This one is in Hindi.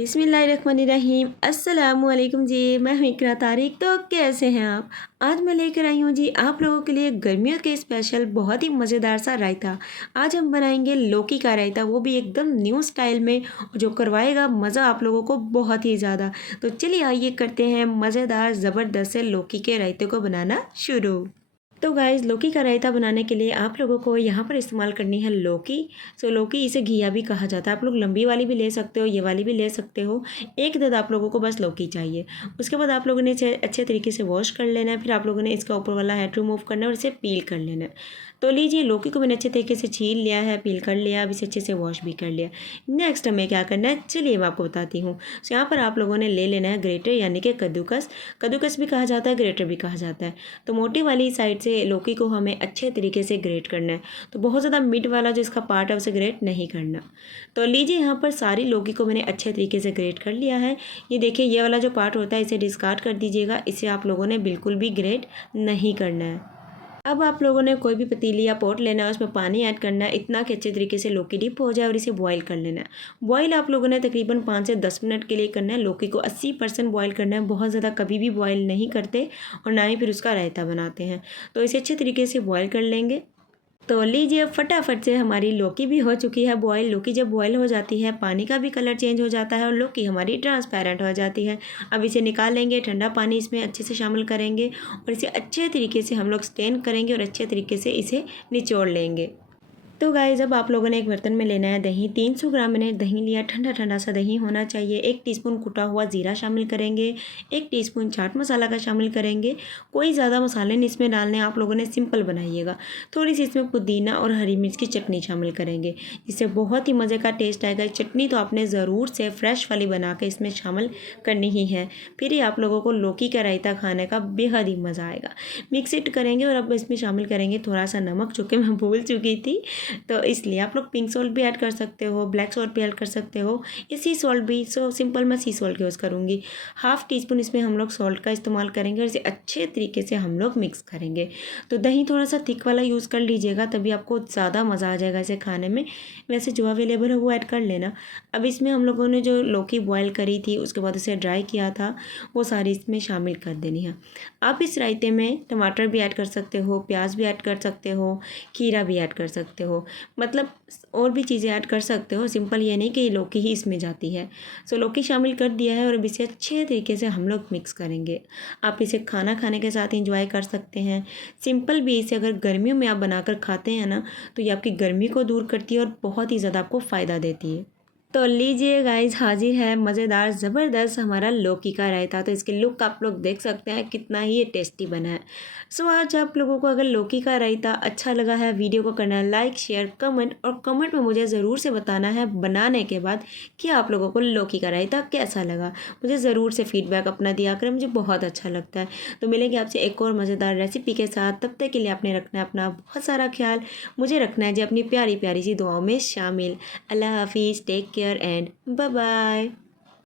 बिस्मिल्लाहिर्रहमानिर्रहीम अस्सलामुअलैकुम जी। मैं हूँ इकरा तारिक। तो कैसे हैं आप? आज मैं लेकर आई हूँ जी आप लोगों के लिए गर्मियों के स्पेशल बहुत ही मज़ेदार सा रायता। आज हम बनाएंगे लौकी का रायता, वो भी एकदम न्यू स्टाइल में, जो करवाएगा मज़ा आप लोगों को बहुत ही ज़्यादा। तो चलिए आइए करते हैं मज़ेदार ज़बरदस्त से लौकी के रायते को बनाना शुरू। तो गाइस, लौकी का रायता बनाने के लिए आप लोगों को यहाँ पर इस्तेमाल करनी है लौकी। लौकी इसे घिया भी कहा जाता है। आप लोग लंबी वाली भी ले सकते हो, ये वाली भी ले सकते हो। एक दद आप लोगों को बस लौकी चाहिए। उसके बाद आप लोगों ने इसे अच्छे तरीके से वॉश कर लेना है। फिर आप लोगों ने इसका ऊपर वाला हेड रिमूव करना है और इसे पील कर लेना है। तो लीजिए, लौकी को मैंने अच्छे तरीके से छील लिया है, पील कर लिया, अब इसे अच्छे से वॉश भी कर लिया। नेक्स्ट हमें क्या करना है, चलिए मैं आपको बताती हूँ। यहाँ पर आप लोगों ने ले लेना है ग्रेटर, यानी कि कद्दूकस। कद्दूकस भी कहा जाता है, ग्रेटर भी कहा जाता है। तो मोटी वाली साइड से लौकी को हमें अच्छे तरीके से ग्रेट करना है। तो बहुत ज़्यादा मिड वाला जो इसका पार्ट है उसे ग्रेट नहीं करना। तो लीजिए, यहाँ पर सारी लौकी को मैंने अच्छे तरीके से ग्रेट कर लिया है। ये देखिए, ये वाला जो पार्ट होता है इसे डिस्कार्ड कर दीजिएगा। इसे आप लोगों ने बिल्कुल भी ग्रेट नहीं करना है। अब आप लोगों ने कोई भी पतीली या पॉट लेना है, उसमें पानी ऐड करना है इतना कि अच्छे तरीके से लौकी डिप हो जाए और इसे बॉईल कर लेना है। बॉईल आप लोगों ने तकरीबन 5 से 10 मिनट के लिए करना है। लौकी को 80% बॉईल करना है, बहुत ज़्यादा कभी भी बॉईल नहीं करते और ना ही फिर उसका रायता बनाते हैं। तो इसे अच्छे तरीके से बॉईल कर लेंगे। तो लीजिए, फटाफट से हमारी लौकी भी हो चुकी है बॉयल। लौकी जब बॉयल हो जाती है, पानी का भी कलर चेंज हो जाता है और लौकी हमारी ट्रांसपेरेंट हो जाती है। अब इसे निकाल लेंगे, ठंडा पानी इसमें अच्छे से शामिल करेंगे और इसे अच्छे तरीके से हम लोग स्टेन करेंगे और अच्छे तरीके से इसे निचोड़ लेंगे। तो गाइस, अब आप लोगों ने एक बर्तन में लेना है दही। 300 ग्राम मैंने दही लिया। ठंडा ठंडा सा दही होना चाहिए। 1 टीस्पून कुटा हुआ ज़ीरा शामिल करेंगे। 1 टीस्पून चाट मसाला का शामिल करेंगे। कोई ज़्यादा मसाले नहीं इसमें डालने, आप लोगों ने सिंपल बनाइएगा। थोड़ी सी इसमें पुदीना और हरी मिर्च की चटनी शामिल करेंगे, इससे बहुत ही मज़े का टेस्ट आएगा। चटनी तो आपने ज़रूर से फ्रेश वाली बना के इसमें शामिल करनी ही है, फिर ही आप लोगों को लौकी का रायता खाने का बेहद ही मज़ा आएगा। मिक्स इट करेंगे और अब इसमें शामिल करेंगे थोड़ा सा नमक, जो कि मैं भूल चुकी थी। तो इसलिए आप लोग पिंक सॉल्ट भी ऐड कर सकते हो, ब्लैक सॉल्ट भी ऐड कर सकते हो, या सी सॉल्ट भी। सिंपल मैं सी सॉल्ट यूज़ करूँगी। हाफ़ टी स्पून इसमें हम लोग सॉल्ट का इस्तेमाल करेंगे और इसे अच्छे तरीके से हम लोग मिक्स करेंगे। तो दही थोड़ा सा थिक वाला यूज़ कर लीजिएगा, तभी आपको ज़्यादा मज़ा आ जाएगा इसे खाने में। वैसे जो अवेलेबल है वो ऐड कर लेना। अब इसमें हम लोगों ने जो लौकी बॉयल करी थी, उसके बाद उसे ड्राई किया था, वो सारी इसमें शामिल कर देनी है। आप इस रायते में टमाटर भी ऐड कर सकते हो, प्याज भी ऐड कर सकते हो, खीरा भी ऐड कर सकते हो, मतलब और भी चीज़ें ऐड कर सकते हो। सिंपल ये नहीं कि लौकी ही इसमें जाती है। लौकी शामिल कर दिया है और अब इसे अच्छे तरीके से हम लोग मिक्स करेंगे। आप इसे खाना खाने के साथ इंजॉय कर सकते हैं। सिंपल भी इसे अगर गर्मियों में आप बनाकर खाते हैं ना, तो ये आपकी गर्मी को दूर करती है और बहुत ही ज़्यादा आपको फ़ायदा देती है। तो लीजिए गाइस, हाजिर है मज़ेदार ज़बरदस्त हमारा लौकी का रायता। तो इसकी लुक आप लोग देख सकते हैं कितना ही ये टेस्टी बना है। आज आप लोगों को अगर लौकी का रायता अच्छा लगा है, वीडियो को करना है लाइक, शेयर, कमेंट, और कमेंट में मुझे ज़रूर से बताना है बनाने के बाद कि आप लोगों को लौकी का रायता कैसा लगा। मुझे ज़रूर से फीडबैक अपना दिया करें, मुझे बहुत अच्छा लगता है। तो मिलेंगे आपसे एक और मज़ेदार रेसिपी के साथ। तब तक के लिए आपने रखना है अपना बहुत सारा ख्याल, मुझे रखना है जी अपनी प्यारी प्यारी सी दुआओं में शामिल। अल्लाह हाफिज़, take care and bye bye.